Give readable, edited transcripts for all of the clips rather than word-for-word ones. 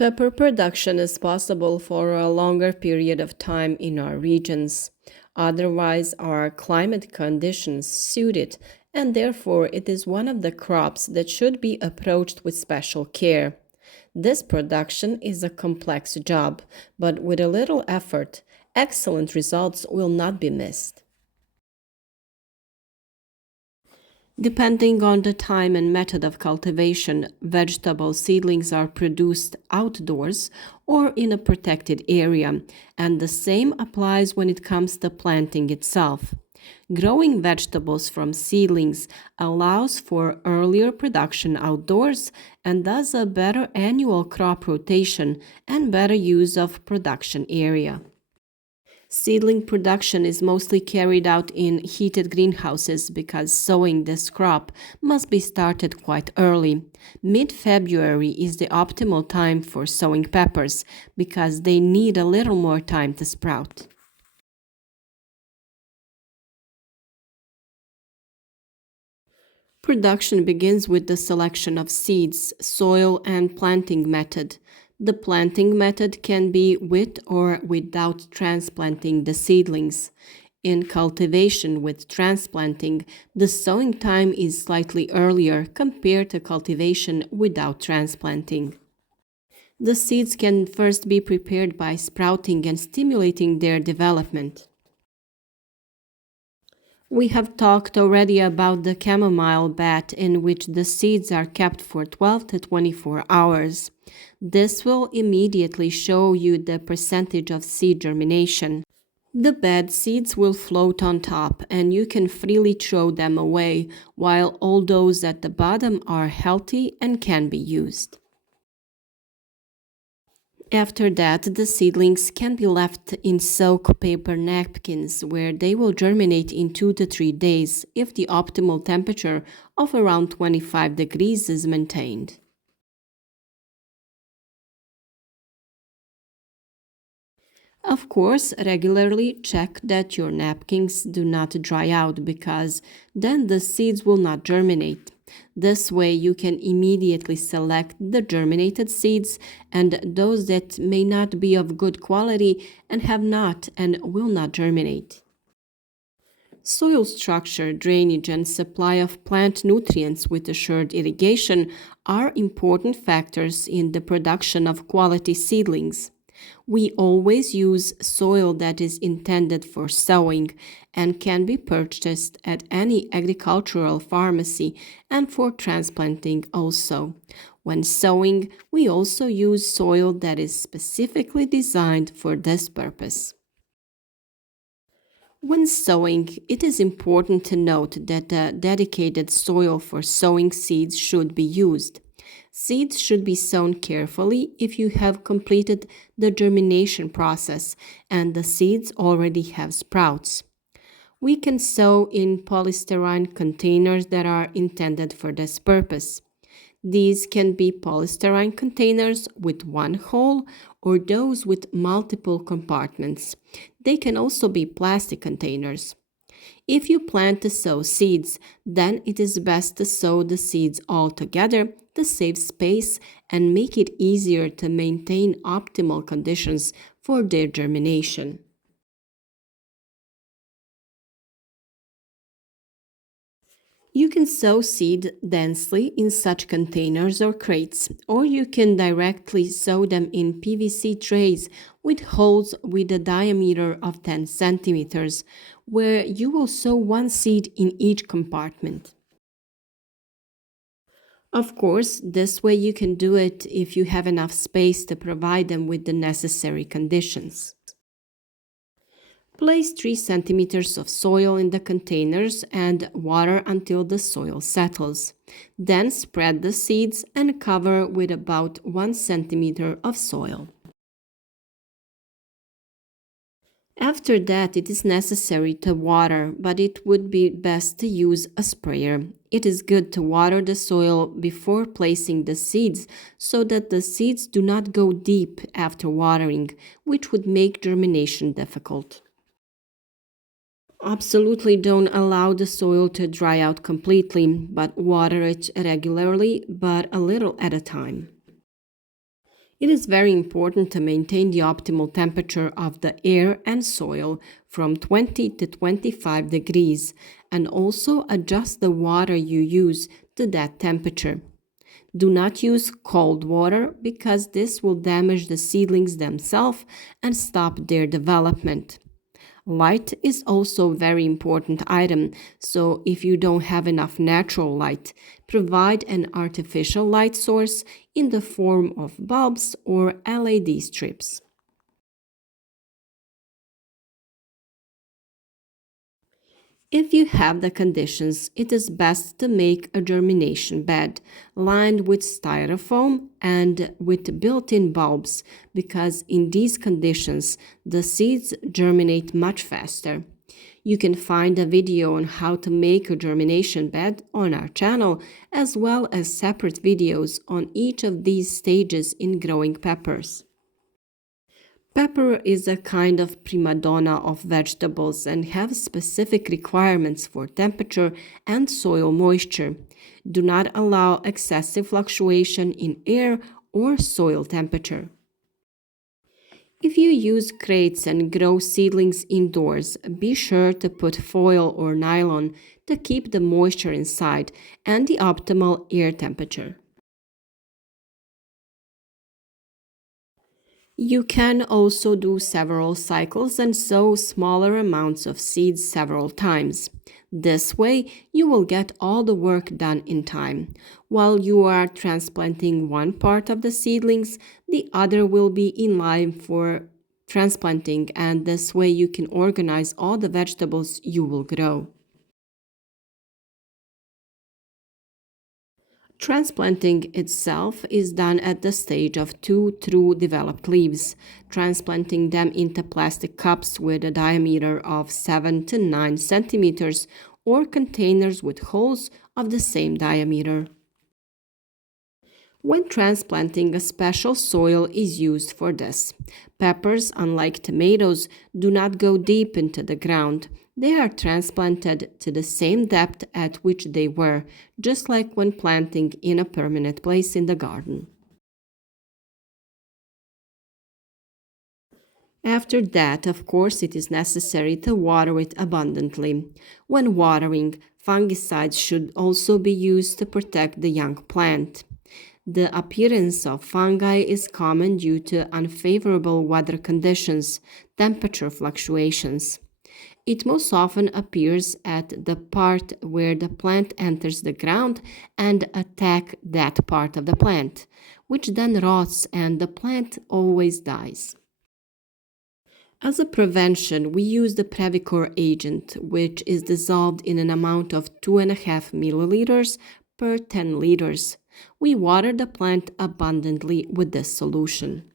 Pepper production is possible for a longer period of time in our regions. Otherwise, our climate conditions suit it, and therefore it is one of the crops that should be approached with special care. This production is a complex job, but with a little effort, excellent results will not be missed. Depending on the time and method of cultivation, vegetable seedlings are produced outdoors or in a protected area, and the same applies when it comes to planting itself. Growing vegetables from seedlings allows for earlier production outdoors and thus a better annual crop rotation and better use of production area. Seedling production is mostly carried out in heated greenhouses because sowing this crop must be started quite early. Mid-February is the optimal time for sowing peppers because they need a little more time to sprout. Production begins with the selection of seeds, soil, and planting method. The planting method can be with or without transplanting the seedlings. In cultivation with transplanting, the sowing time is slightly earlier compared to cultivation without transplanting. The seeds can first be prepared by sprouting and stimulating their development. We have talked already about the chamomile bath in which the seeds are kept for 12 to 24 hours. This will immediately show you the percentage of seed germination. The bad seeds will float on top and you can freely throw them away, while all those at the bottom are healthy and can be used. After that, the seedlings can be left in soak paper napkins where they will germinate in 2 to 3 days if the optimal temperature of around 25 degrees is maintained. Of course, regularly check that your napkins do not dry out because then the seeds will not germinate. This way you can immediately select the germinated seeds and those that may not be of good quality and have not and will not germinate. Soil structure, drainage, and supply of plant nutrients with assured irrigation are important factors in the production of quality seedlings. We always use soil that is intended for sowing and can be purchased at any agricultural pharmacy and for transplanting also. When sowing, we also use soil that is specifically designed for this purpose. When sowing, it is important to note that a dedicated soil for sowing seeds should be used. Seeds should be sown carefully if you have completed the germination process and the seeds already have sprouts. We can sow in polystyrene containers that are intended for this purpose. These can be polystyrene containers with one hole or those with multiple compartments. They can also be plastic containers. If you plan to sow seeds, then it is best to sow the seeds all together to save space and make it easier to maintain optimal conditions for their germination. You can sow seed densely in such containers or crates, or you can directly sow them in PVC trays with holes with a diameter of 10 centimeters, where you will sow one seed in each compartment. Of course, this way you can do it if you have enough space to provide them with the necessary conditions. Place 3 centimeters of soil in the containers and water until the soil settles. Then spread the seeds and cover with about 1 centimeter of soil. After that, it is necessary to water, but it would be best to use a sprayer. It is good to water the soil before placing the seeds so that the seeds do not go deep after watering, which would make germination difficult. Absolutely don't allow the soil to dry out completely, but water it regularly, but a little at a time. It is very important to maintain the optimal temperature of the air and soil from 20 to 25 degrees and also adjust the water you use to that temperature. Do not use cold water because this will damage the seedlings themselves and stop their development. Light is also a very important item, so if you don't have enough natural light, provide an artificial light source in the form of bulbs or LED strips. If you have the conditions, it is best to make a germination bed lined with styrofoam and with built-in bulbs because in these conditions the seeds germinate much faster. You can find a video on how to make a germination bed on our channel as well as separate videos on each of these stages in growing peppers. Pepper is a kind of prima donna of vegetables and have specific requirements for temperature and soil moisture. Do not allow excessive fluctuation in air or soil temperature. If you use crates and grow seedlings indoors, be sure to put foil or nylon to keep the moisture inside and the optimal air temperature. You can also do several cycles and sow smaller amounts of seeds several times. This way, you will get all the work done in time. While you are transplanting one part of the seedlings, the other will be in line for transplanting, and this way you can organize all the vegetables you will grow. Transplanting itself is done at the stage of 2 true developed leaves, transplanting them into plastic cups with a diameter of 7 to 9 centimeters or containers with holes of the same diameter. When transplanting, a special soil is used for this. Peppers, unlike tomatoes, do not go deep into the ground. They are transplanted to the same depth at which they were, just like when planting in a permanent place in the garden. After that, of course, it is necessary to water it abundantly. When watering, fungicides should also be used to protect the young plant. The appearance of fungi is common due to unfavorable weather conditions, temperature fluctuations. It most often appears at the part where the plant enters the ground and attack that part of the plant, which then rots and the plant always dies. As a prevention, we use the Previcor agent, which is dissolved in an amount of 2.5 milliliters per 10 liters. We water the plant abundantly with this solution.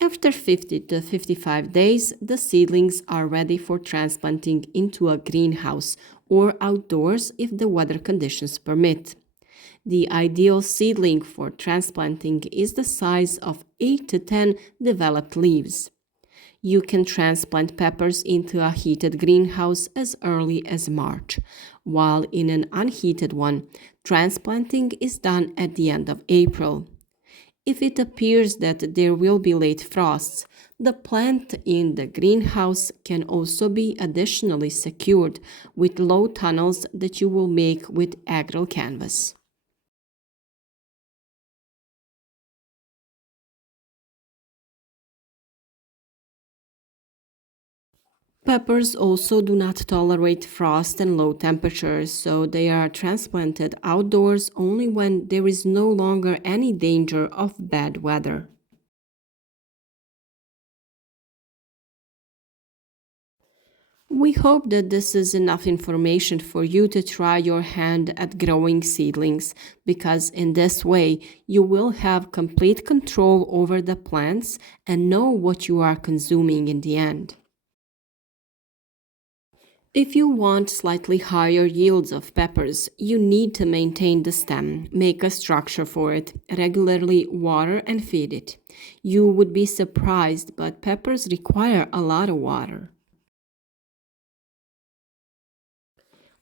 After 50 to 55 days, the seedlings are ready for transplanting into a greenhouse or outdoors if the weather conditions permit. The ideal seedling for transplanting is the size of 8 to 10 developed leaves. You can transplant peppers into a heated greenhouse as early as March, while in an unheated one, transplanting is done at the end of April. If it appears that there will be late frosts, the plant in the greenhouse can also be additionally secured with low tunnels that you will make with agro canvas. Peppers also do not tolerate frost and low temperatures, so they are transplanted outdoors only when there is no longer any danger of bad weather. We hope that this is enough information for you to try your hand at growing seedlings, because in this way you will have complete control over the plants and know what you are consuming in the end. If you want slightly higher yields of peppers, you need to maintain the stem, make a structure for it, regularly water and feed it. You would be surprised, but peppers require a lot of water.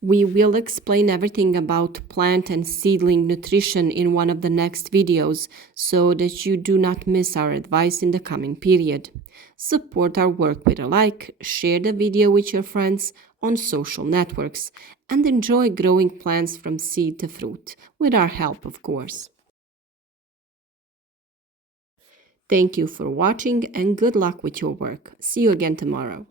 We will explain everything about plant and seedling nutrition in one of the next videos so that you do not miss our advice in the coming period. Support our work with a like, share the video with your friends on social networks, and enjoy growing plants from seed to fruit, with our help, of course. Thank you for watching and good luck with your work. See you again tomorrow.